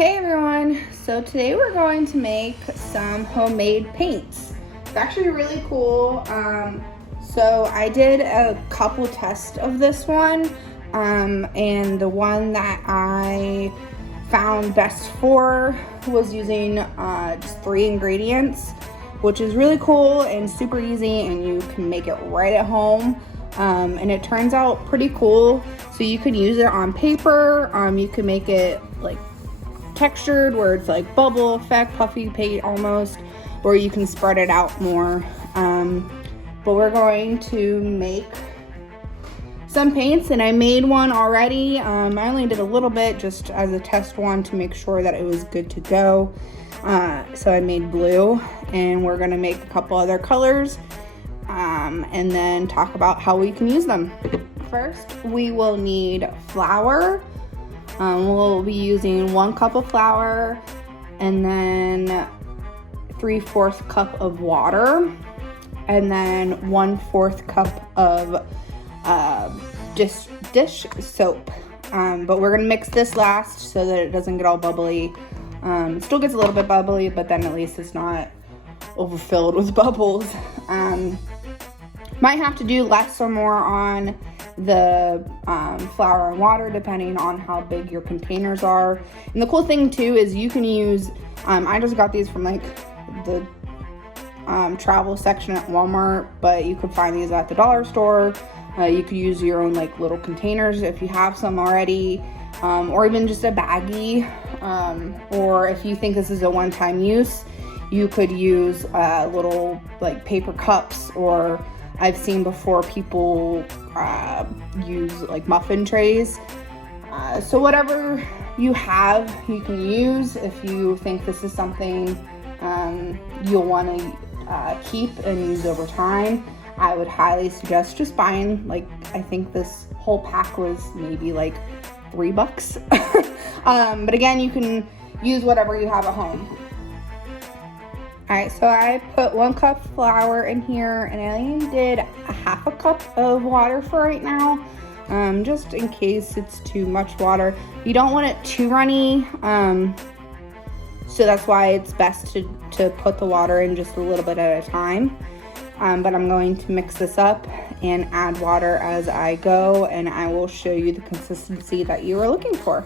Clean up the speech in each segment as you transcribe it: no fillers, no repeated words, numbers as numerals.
Hey everyone, so today we're going to make some homemade paints. It's actually really cool. So I did a couple tests of this one, and the one that I found best for was using just 3 ingredients, which is really cool and super easy, and you can make it right at home. And it turns out pretty cool. So you can use it on paper, you can make it like textured where it's like bubble effect, puffy paint almost, or you can spread it out more. But we're going to make some paints, and I made one already. I only did a little bit just as a test one to make sure that it was good to go. So I made blue, and we're gonna make a couple other colors, and then talk about how we can use them. First, we will need flour. We'll be using 1 cup of flour and then 3/4 cup of water, and then 1/4 cup of dish soap. But we're gonna mix this last so that it doesn't get all bubbly. It still gets a little bit bubbly, but then at least it's not overfilled with bubbles. Might have to do less or more on the flour and water depending on how big your containers are. And the cool thing too is you can use, I just got these from like the travel section at Walmart, but you could find these at the dollar store. You could use your own like little containers if you have some already, or even just a baggie, or if you think this is a one-time use, you could use little like paper cups, or I've seen before people use like muffin trays. So whatever you have, you can use if you think this is something you'll want to keep and use over time. I would highly suggest just buying, like, I think this whole pack was maybe like $3. But again, you can use whatever you have at home. Alright, so I put 1 cup flour in here, and I only did a 1/2 cup of water for right now, just in case it's too much water. You don't want it too runny, so that's why it's best to put the water in just a little bit at a time. But I'm going to mix this up and add water as I go, and I will show you the consistency that you are looking for.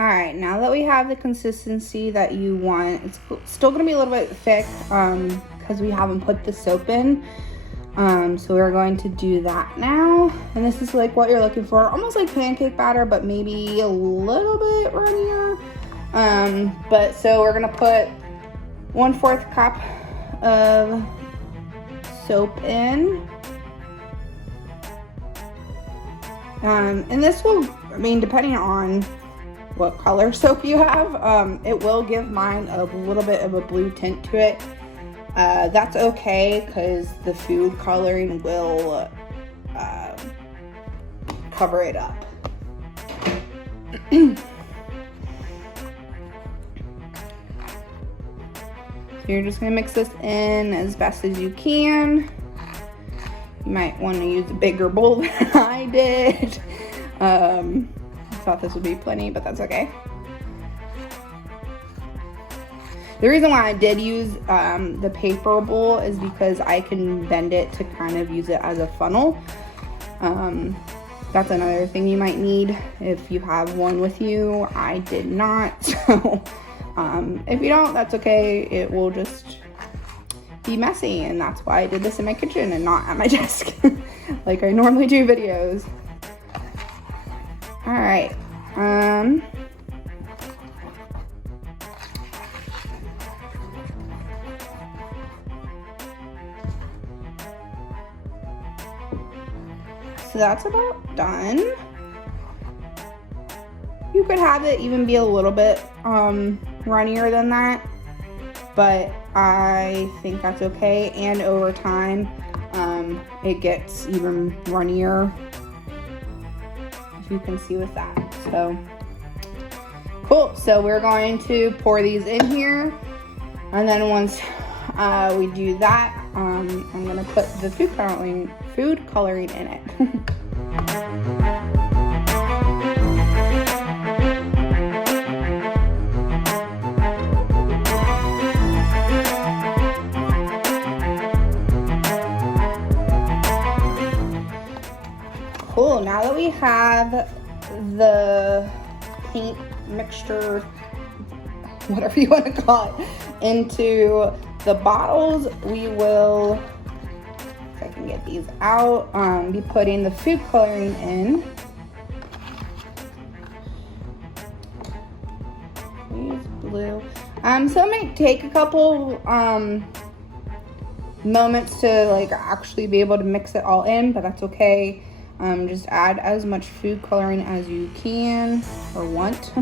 Alright, now that we have the consistency that you want, it's still going to be a little bit thick because we haven't put the soap in. So we're going to do that now. And this is like what you're looking for, almost like pancake batter, but maybe a little bit runnier. But so we're going to put 1/4 cup of soap in. And this will, I mean, depending on what color soap you have, it will give mine a little bit of a blue tint to it. That's okay because the food coloring will cover it up. So you're just gonna mix this in as best as you can. You might want to use a bigger bowl than I did. I thought this would be plenty, but that's okay. The reason why I did use the paper bowl is because I can bend it to kind of use it as a funnel. That's another thing you might need if you have one with you. I did not, so if you don't, that's okay. It will just be messy, and that's why I did this in my kitchen and not at my desk like I normally do videos. All right. So that's about done. You could have it even be a little bit runnier than that, but I think that's okay. And over time, it gets even runnier, if you can see with that. So cool. So we're going to pour these in here, and then once we do that, I'm gonna put the food coloring in it. Cool, now that we have the paint mixture, whatever you want to call it, into the bottles, we will, if I can get these out, be putting the food coloring in. Use blue. So it might take a couple moments to like actually be able to mix it all in, but that's okay. Just add as much food coloring as you can or want.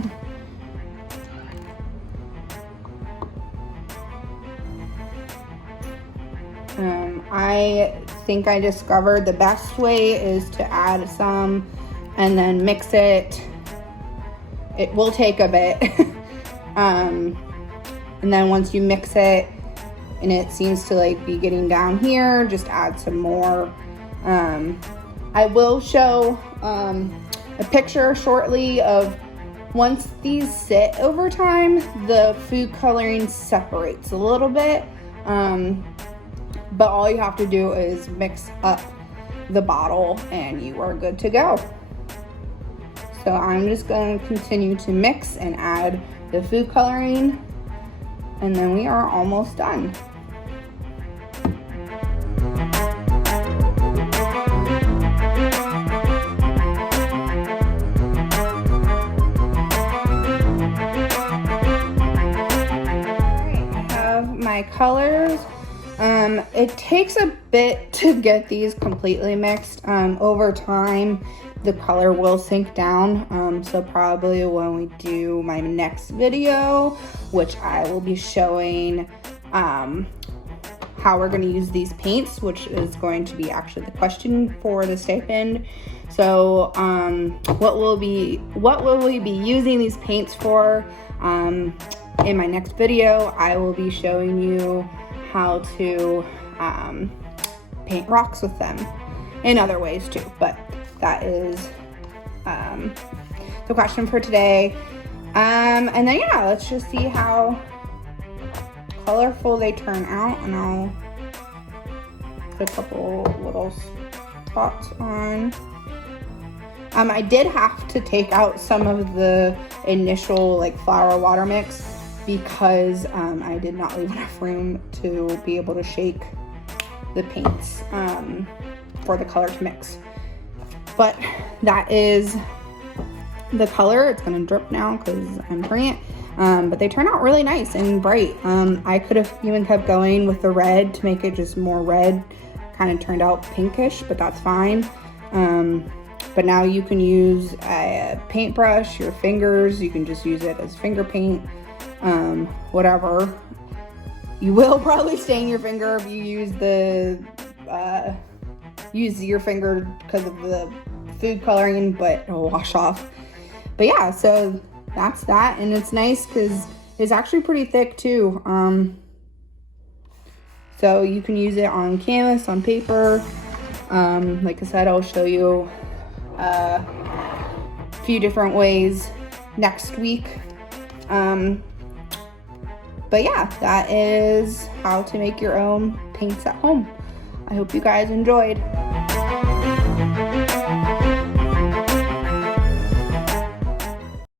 I think I discovered the best way is to add some and then mix it. It will take a bit. And then once you mix it and it seems to like be getting down here, just add some more. I will show a picture shortly of once these sit over time, the food coloring separates a little bit. But all you have to do is mix up the bottle and you are good to go. So I'm just going to continue to mix and add the food coloring, and then we are almost done. My colors. It takes a bit to get these completely mixed. Over time the color will sink down, so probably when we do my next video, which I will be showing how we're going to use these paints, which is going to be actually the question for the stipend. So what will we be using these paints for? In my next video, I will be showing you how to paint rocks with them in other ways too, but that is the question for today. And then yeah, let's just see how colorful they turn out, and I'll put a couple little spots on. I did have to take out some of the initial like flour water mix because I did not leave enough room to be able to shake the paints for the color to mix. But that is the color. It's gonna drip now because I'm pouring it. But they turn out really nice and bright. I could have even kept going with the red to make it just more red. Kind of turned out pinkish, but that's fine. But now you can use a paintbrush, your fingers, you can just use it as finger paint, whatever. You will probably stain your finger if you use your finger because of the food coloring, but it'll wash off. But yeah, so that's that, and it's nice because it's actually pretty thick too. So you can use it on canvas, on paper. Like I said, I'll show you a few different ways next week. But yeah, that is how to make your own paints at home. I hope you guys enjoyed.